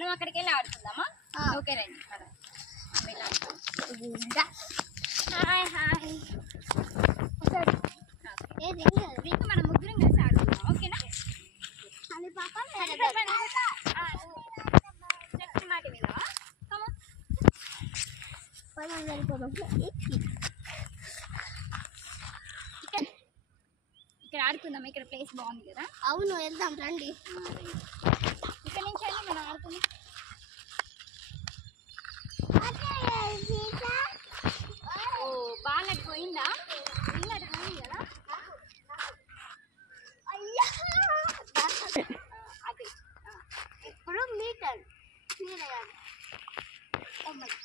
మనం అక్కడికి వెళ్ళి ఆడుకుందామా? ఓకే రండి. Hi hi. ఇంకా మనం ముగ్గురం కలిసి ఆడుకుందాం, ఓకేనా? చెట్టు మాట వినవా? ఇక్కడ ఆడుకుందాం. ఇక్కడ ప్లేస్ బాగుంది కదా? అవును, వెళ్దాం రండి. ఇక్కడ నుంచి వెళ్ళి మనం ఆడుకుందాం. ఓ బాగా పోయిందా? కదా ఇప్పుడు మీటర్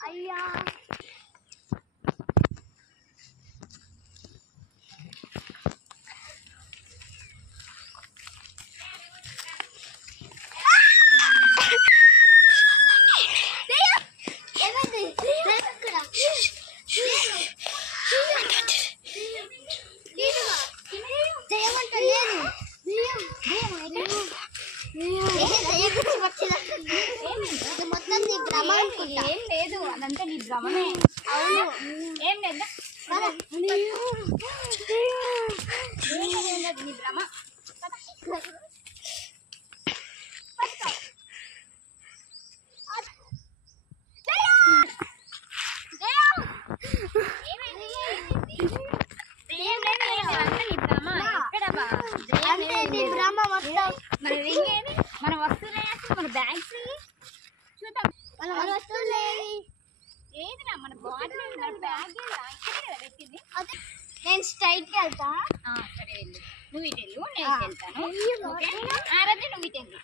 అయ్యా ఏం లేదు, అదంతా నీ భ్రమమే. అవును, ఏం లేదు నీ భ్రమ. మన వస్తువులు మన బ్యాగ్స్ చూద్దాం. ఏదిరా మన బాటిల్ మన బ్యాగ్ పెట్టింది. నేను స్ట్రైట్ కి వెళ్తా. సరే వెళ్ళు, నువ్వు ఇటు వెళ్ళు, నేను వెళ్తాను. ఆరాధ్య నువ్వు ఇటు వెళ్ళు.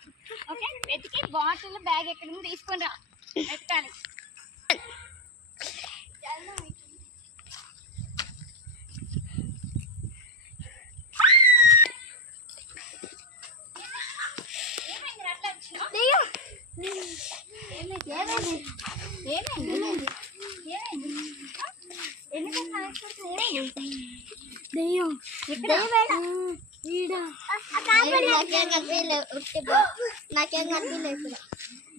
ఓకే, వెతికి బాటిల్ బ్యాగ్ ఎక్కడ ఉంది తీసుకొని రా. వెతకాలి. నాకేం కనిపించలేదు.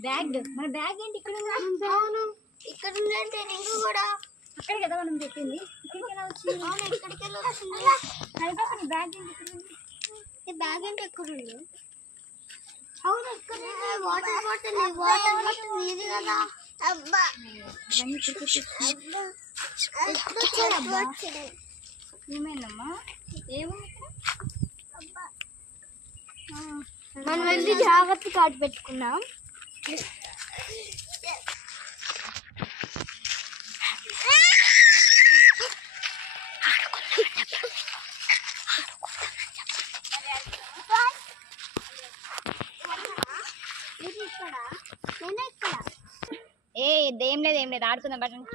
బ్యాగ్ మన బ్యాగ్ ఏంటి ఇక్కడ? ఇక్కడ ఉందంటే రింగు కూడా అక్కడ కదా మనం చెప్పింది. ఇక్కడికి ఎలా వచ్చింది? ఇక్కడికి వెళ్ళి వచ్చింది. నీ బ్యాగ్ ఏంటి ఇక్కడ ఉంది? ఈ బ్యాగ్ అంటే ఎక్కడ ఉంది? అవును, ఇక్కడ వాటర్ బాటిల్. వాటర్ బాటిల్ ఇది కదా. అబ్బా ఏమైందమ్మా? ఏముంది? మనం వెళ్ళి జాగ్రత్త కార్డు పెట్టుకున్నాం. ఏం లేదు ఆడుకుందాం బట్టన్.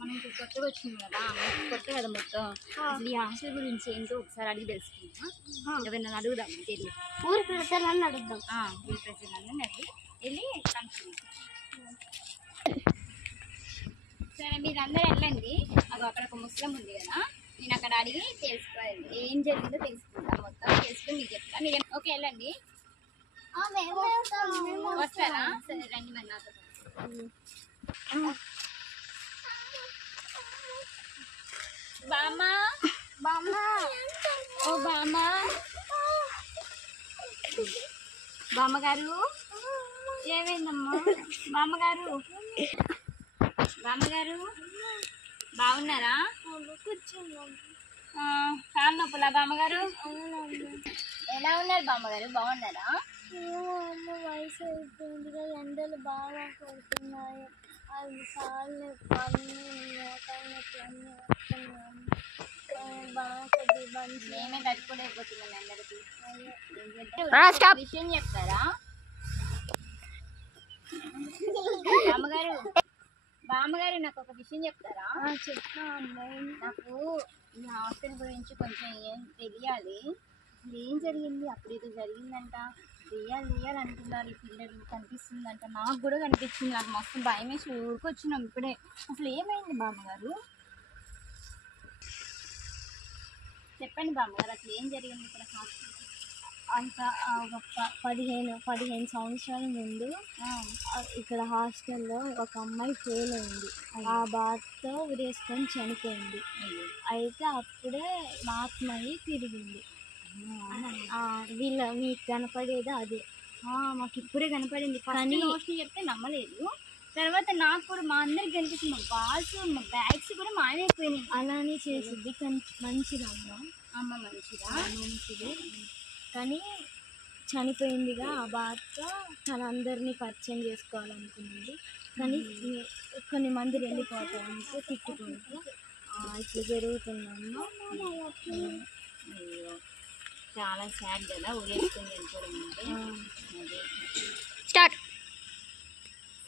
మనం కొత్తగా వచ్చింది కదా, కొత్త కదా మొత్తం. అసలు ఈ హాస్టల్ గురించి ఏంటో ఒకసారి అడిగి తెలుసుకుందాం. ఎవరైనా అడుగుదాం. వెళ్ళి ఊరి ప్రజలను అడుగుదాం. ఊరి ప్రజలందరినీ అడిగి వెళ్ళి కనుక్కుందాం. సరే, మీరందరూ వెళ్ళండి. అది అక్కడ ఒక ముస్లిం ఉంది కదా, నేను అక్కడ అడిగి తెలుసుకోవాలి. ఏం జరిగిందో తెలుసుకుంటాం. మొత్తం తెలుసుకుని మీకు చెప్తాను. మీరు ఓకే వెళ్ళండి. వస్తారా? సరే రండి మరి నాతో. బామ్మా ఓ బామ్మగారు, ఏమైందమ్మా? బామ్మగారు బాగున్నారా? కాలు నొప్పులా బామ్మగారు? ఎలా ఉన్నారు బామ్మగారు? బాగున్నారా? వయసు అయిపోయిందిగా, ఎండలు బాగా కొడుతున్నాయి. అది సార్లు మేమే తట్టుకోలేకపోతున్నాం అందరికి. విషయం చెప్తారా బామ్మగారు? బామ్మగారు నాకు ఒక విషయం చెప్తారా? చెప్తా. నాకు ఈ హాస్టల్ గురించి కొంచెం ఏం తెలియాలి. అసలు ఏం జరిగింది? అప్పుడు ఏదో జరిగిందంట, దెయ్యాలు అంటున్నారు ఈ పిల్లలు, కనిపిస్తుందంట. నాకు కూడా కనిపించింది. నాకు మస్తు భయం వేసి ఊరికొచ్చినాం ఇప్పుడే. అసలు ఏమైంది బామ్మగారు? చెప్పండి బామ్మగారు, అసలు ఏం జరిగింది ఇక్కడ హాస్టల్? అంత ఒక 15 సంవత్సరాల ముందు ఇక్కడ హాస్టల్లో ఒక అమ్మాయి ఫెయిల్ అయింది. ఆ బాధతో ఉరేసుకొని చనిపోయింది. అయితే అప్పుడే ఆత్మయ్యి తిరిగింది. మీకు కనపడేది అదే. మాకు ఇప్పుడే కనపడింది. కానీ చెప్తే నమ్మలేదు. తర్వాత నాకు కూడా మా అందరికి కనిపిస్తుంది. మా బాల్స్, మా బ్యాగ్స్ కూడా మాయమైపోయినాయి. అలానే చేసింది. కానీ మంచిది అమ్మ మంచిది. కానీ చనిపోయిందిగా. ఆ బాధతో తనందరినీ పరిచయం చేసుకోవాలనుకున్నది. కానీ కొన్ని మంది వెళ్ళిపోతాయంటే తిట్టుకుంటూ ఇట్లా జరుగుతుందమ్మా. అయ్యో, చాలా సాడ్ కదా ఊరేసుకొని వెళ్ళిపోవడం అంటే. స్టార్ట్.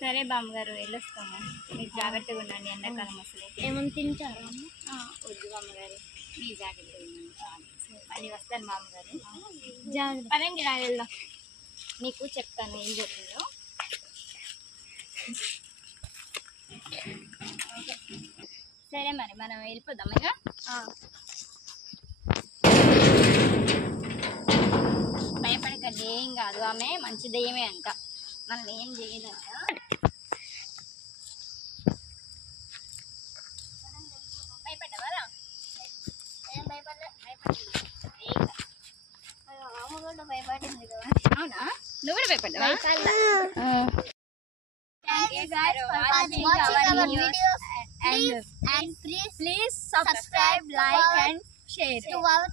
సరే బామ్మగారు, వెళ్ళొస్తాము. మీరు జాగ్రత్తగా ఉండండి, ఎండాకాలం అసలు. ఏమైనా తింటారా? వద్దు బామ్మగారు, మీరు జాగ్రత్తగా ఉండండి. మళ్ళీ వస్తాను బామ్మగారు. జాగ్రత్త. పదండి రా వెళ్దాం. నీకు చెప్తాను ఏం జరిగిందో. సరే మరి మనం వెళ్ళిపోదాం ఇక. భయపడకండి, ఏం కాదు. ఆమె మంచి దెయ్యమే అంట, మనల్ని ఏం చేయదంట. భయపడ్డావా? ఏం భయపడలే. అమ్మ కూడా భయపడింది కదా. అవునా, నువ్వు కూడా భయపడ్డావా? Thank you guys for watching our videos. And please subscribe, like and share to our